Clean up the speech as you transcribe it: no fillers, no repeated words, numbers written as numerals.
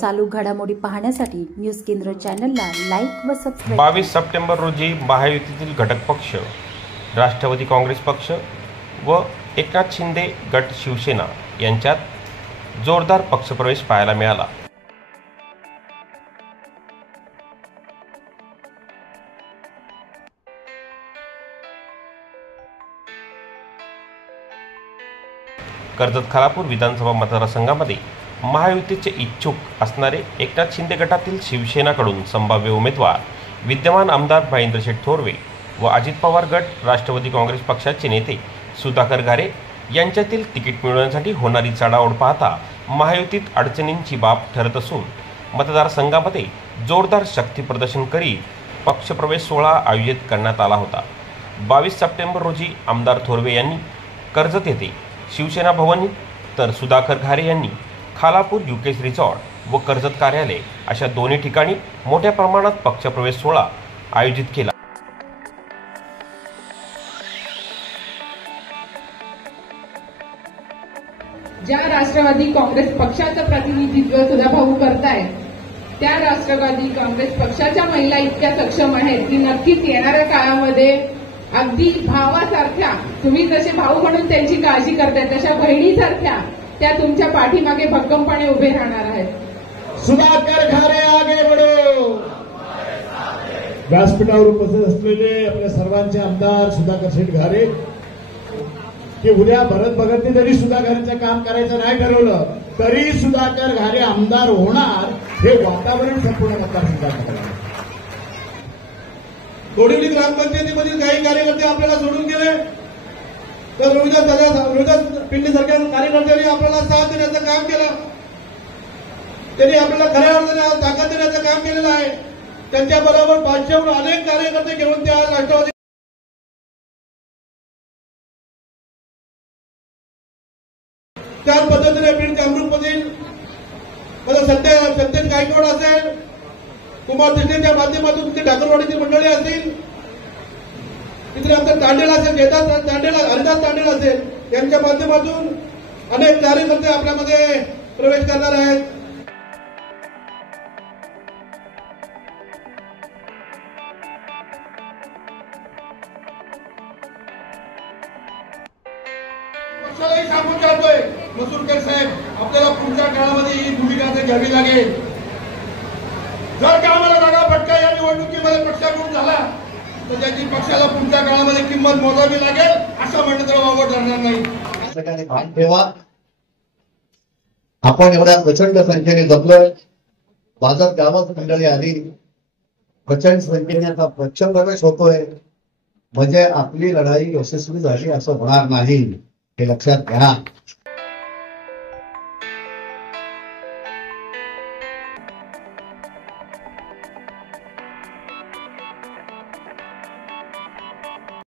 चालू घडामोडी पाहण्यासाठी न्यूज केंद्र चॅनलला लाईक व सबस्क्राइब। 22 सप्टेंबर रोजी महायुतीतील घटक पक्ष राष्ट्रवादी काँग्रेस पक्ष व एकनाथ शिंदे गट शिवसेना यांच्यात जोरदार पक्षप्रवेश पाहायला मिळाला। कर्जत खालापूर विधानसभा मतदारसंघामध्ये महायुतीचे इच्छुक असणारे एकनाथ शिंदे गटातील शिवसेनाकडून संभाव्य उमेदवार विद्यमान आमदार महेंद्र शेठ थोरवे व अजित पवार गट राष्ट्रवादी काँग्रेस पक्षाचे नेते सुधाकर घारे यांच्यातील तिकीट मिळवण्यासाठी होणारी चढाओढ पाहता महायुतीत अडचणींची बाब ठरत असून मतदारसंघामध्ये जोरदार शक्ती प्रदर्शन करीत पक्षप्रवेश सोहळा आयोजित करण्यात आला होता। 22 सप्टेंबर रोजी आमदार थोरवे यांनी कर्जत येथे शिवसेना भवन तर सुधाकर घारे यांनी खालापूर युकेश रिसॉर्ट व कर्जत कार्यालय अशा दोन्ही ठिकाणी मोठ्या प्रमाणात पक्षप्रवेश सोहळा आयोजित केला। ज्या राष्ट्रवादी काँग्रेस पक्षाचं प्रतिनिधित्व सुद्धा भाऊ करताय त्या राष्ट्रवादी काँग्रेस पक्षाच्या महिला इतक्या सक्षम आहेत की नक्कीच येणाऱ्या काळामध्ये अगदी भावासारख्या तुम्ही जसे भाऊ म्हणून त्यांची काळजी करताय तशा बहिणीसारख्या त्या तुमच्या पाठीमागे भक्कमपणे उभे राहणार आहेत। सुधाकर घारे आगे बढो। व्यासपीठावर उपस्थित असलेले आपल्या सर्वांचे आमदार सुधाकर शेठ घारे की उद्या भरत भगतने जरी सुधाकरचं काम करायचं नाही ठरवलं तरी सुधाकर घारे आमदार होणार हे वातावरण संपूर्ण मतदारसंघात। कोडिवली ग्रामपंचायतीमधील काही कार्यकर्ते आपल्याला सोडून गेले तर रोहिदास पिंडी सारख्या कार्यकर्त्यांनी आपल्याला साथ देण्याचं काम केलं। त्यांनी आपल्याला खऱ्या अर्थाने ताकद देण्याचं काम केलेलं आहे। त्यांच्याबरोबर 500हून अनेक कार्यकर्ते घेऊन ते आज राष्ट्रवादी त्याच पद्धतीने बीड कामरूपमधील सत्तेज गायकवाड असेल, कुमार दिसलेच्या माध्यमातून तुमची ठाकरवाडीची मंडळी असतील, तिथे आमचा तांडेल असेल, हरिदास तांडेल असेल, यांच्या माध्यमातून अनेक कार्यकर्ते आपल्यामध्ये प्रवेश करणार आहेत। पक्षालाही सांगून जातोय मसूरकर साहेब, आपल्याला पुढच्या काळामध्ये ही भूमिका घ्यावी लागेल। जर का आम्हाला जागा फटका या निवडणुकीमध्ये पक्षाकडून झाला तर त्याची पक्षाला पुढच्या काळामध्ये किंमत मोजावी लागेल असं म्हणणं तर वावड राहणार नाही। भान ठेवा, आपण एवढ्या प्रचंड संख्येने जपलोय, बाजार गावात मंडळी आली, प्रचंड संख्येने आता पक्षप्रवेश होतोय, म्हणजे आपली लढाई यशस्वी झाली असं होणार नाही हे लक्षात घ्या।